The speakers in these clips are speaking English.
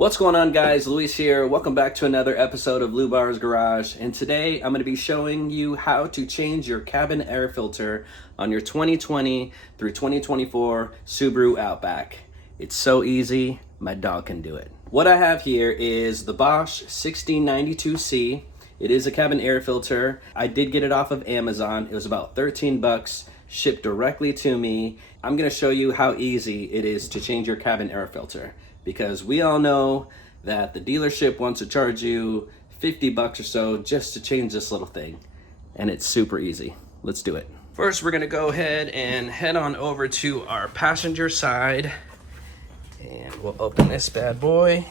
What's going on, guys? Luis here. Welcome back to another episode of Lou Bar's Garage. And today I'm going to be showing you how to change your cabin air filter on your 2020 through 2024 Subaru Outback. It's so easy, my dog can do it. What I have here is the Bosch 1692C. It is a cabin air filter. I did get it off of Amazon. It was about 13 bucks, shipped directly to me. I'm going to show you how easy it is to change your cabin air filter, because we all know that the dealership wants to charge you 50 bucks or so just to change this little thing. And it's super easy. Let's do it. First, we're gonna go ahead and head on over to our passenger side. And we'll open this bad boy.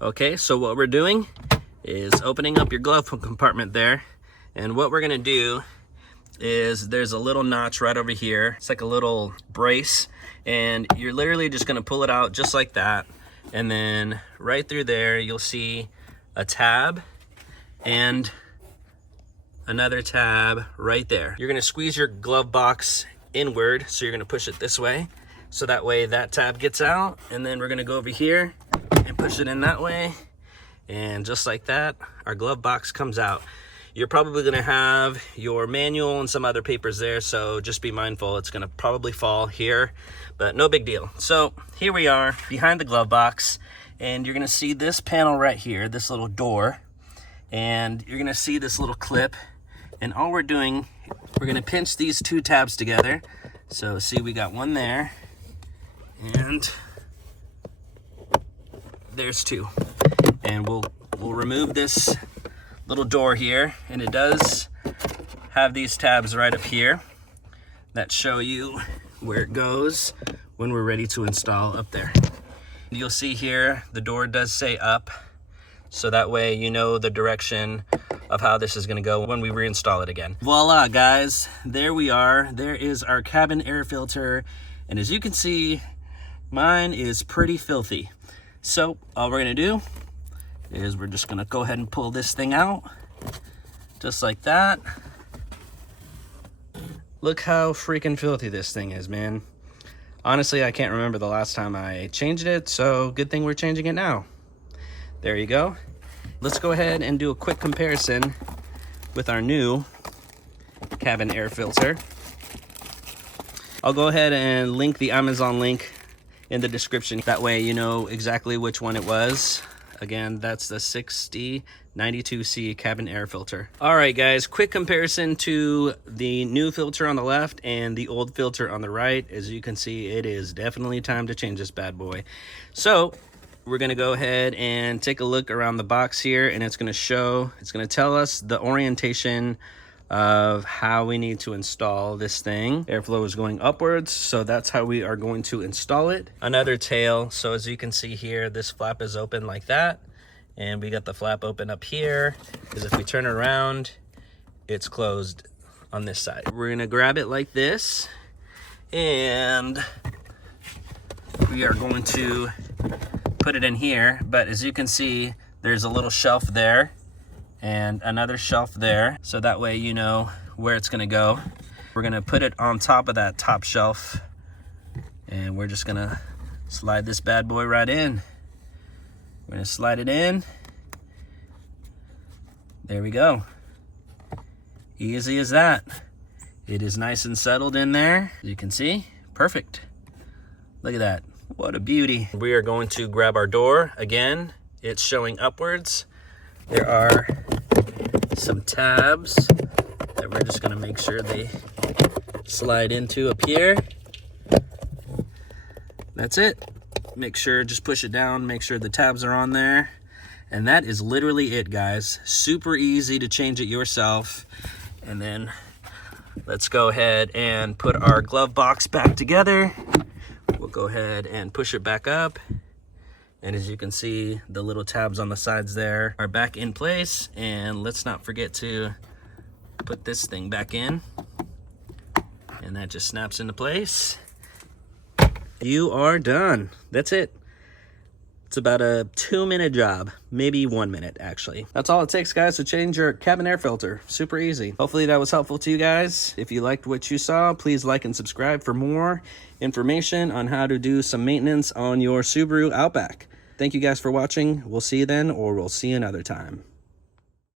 Okay, so what we're doing is opening up your glove compartment there. And what we're gonna do is there's a little notch right over here. It's like a little brace. And you're literally just gonna pull it out just like that. And then right through there, you'll see a tab and another tab right there. You're gonna squeeze your glove box inward. So you're gonna push it this way. So that way that tab gets out. And then we're gonna go over here and push it in that way. And just like that, our glove box comes out. You're probably gonna have your manual and some other papers there, so just be mindful. It's gonna probably fall here, but no big deal. So here we are behind the glove box, and you're gonna see this panel right here, this little door, and you're gonna see this little clip. And all we're doing, we're gonna pinch these two tabs together. So see, we got one there, and there's two. And we'll remove this little door here, and it does have these tabs right up here that show you where it goes when we're ready to install up there. You'll see here the door does say up, so that way you know the direction of how this is going to go when we reinstall it again. Voila, guys, there we are. There is our cabin air filter, and as you can see, mine is pretty filthy. So all we're going to do is we're just gonna go ahead and pull this thing out just like that. Look how freaking filthy this thing is, man. Honestly, I can't remember the last time I changed it, so good thing we're changing it now. There you go. Let's go ahead and do a quick comparison with our new cabin air filter. I'll go ahead and link the Amazon link in the description. That way you know exactly which one it was. Again, that's the 6092C cabin air filter. All right, guys, quick comparison to the new filter on the left and the old filter on the right. As you can see, it is definitely time to change this bad boy. So we're gonna go ahead and take a look around the box here, and it's gonna tell us the orientation of how we need to install this thing. Airflow is going upwards, so that's how we are going to install it. Another tail, so as you can see here, this flap is open like that, and we got the flap open up here, because if we turn it around, it's closed on this side. We're gonna grab it like this, and we are going to put it in here, but as you can see, there's a little shelf there and another shelf there, so that way you know where it's gonna go. We're gonna put it on top of that top shelf, and we're just gonna slide this bad boy right in. We're gonna slide it in. There we go. Easy as that. It is nice and settled in there. As you can see, perfect. Look at that, what a beauty. We are going to grab our door. Again, it's showing upwards. There are some tabs that we're just gonna make sure they slide into up here. That's it. Make sure, just push it down, make sure the tabs are on there. And that is literally it, guys. Super easy to change it yourself. And then let's go ahead and put our glove box back together. We'll go ahead and push it back up. And as you can see, the little tabs on the sides there are back in place. And let's not forget to put this thing back in. And that just snaps into place. You are done. That's it. It's about a 2-minute job, maybe 1 minute actually. That's all it takes, guys, to change your cabin air filter. Super easy. Hopefully that was helpful to you guys. If you liked what you saw, please like and subscribe for more information on how to do some maintenance on your Subaru Outback. Thank you guys for watching. We'll see you then, or we'll see you another time.